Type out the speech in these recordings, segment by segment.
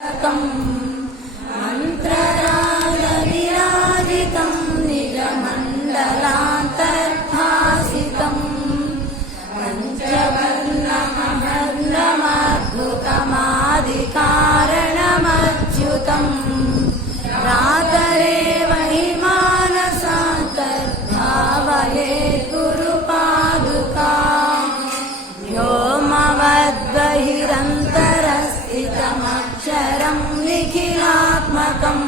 मन्त्रराजविराजितं निजमण्डलान्तर्भासितं पञ्चवर्णमहर्णमद्भुतमादिकारणमच्युतं रातरेव हि मानसान्तर्भावयेत् गुरुपादुका व्योमवद्बहिरन्तरस्थितमक्षरं निखिलात्मकं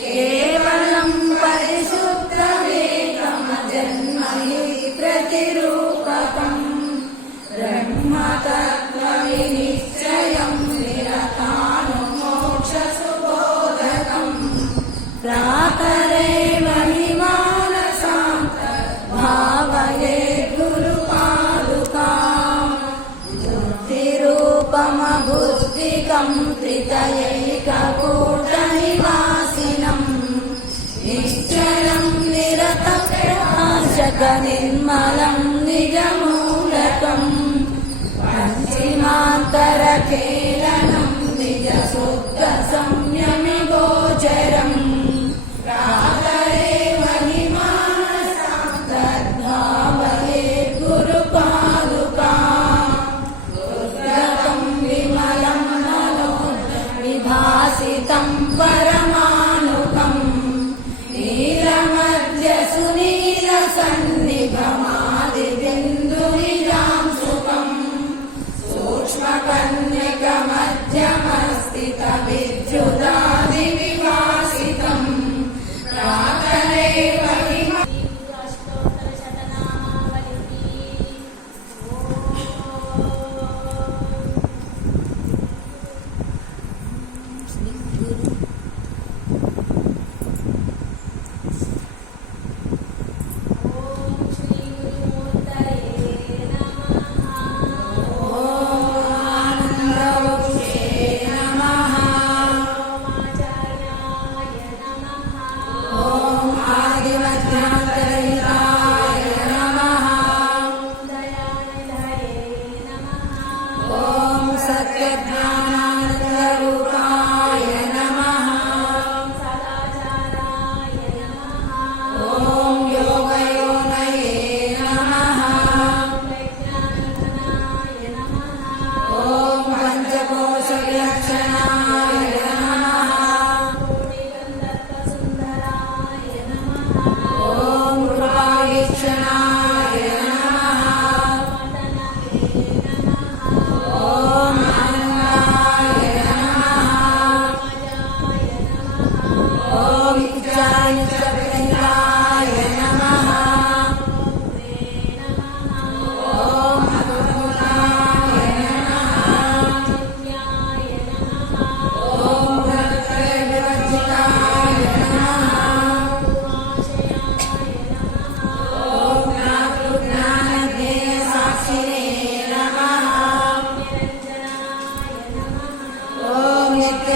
केवलं परिशुद्धमेकमजन्महि प्रतिरूपकं ब्रह्मतत्त्वविनिश्चयं निरतानुमोक्षसुबोधकं प्रातरेव हि मानसान्तर्भावयेत् गुरुपादुकाम् बुद्धिरूपमबुद्धिकं त्रितयैककूटनिवासिनं निश्चलं निरतप्रकाशकनिर्मलं निजमूलकं पञ्चिमान्तरकेलनं निजशुद्धसंयमिगोचरम् प्रातरेव हि मानसान्तर्भावयेत् गुरुपादुकाम् विमलं मनोविभासितं परमाणुकं नीलमध्यसुनीलसन्निभमादिबिन्दुनिजां सुखं सूक्ष्मकन्यकमध्यमस्थितविद्युदादिविभासितं प्रातरेव हि सत्यज्ञानानन्दरूपाय नमः। ॐ योगयोनये नमः। ॐ पञ्चकोशविलक्षणाय नमः। ॐ कृपावीक्षणाय नमः। ॐ अनन्ताय नमः। ॐ इच्छानित्यप्रहिताय नमः। ॐ अद्भुताय नमः। ॐ प्रत्ययविवर्जिताय नमः। ॐ ज्ञातृज्ञानज्ञेयसाक्षिणे नमः। ॐ नित्य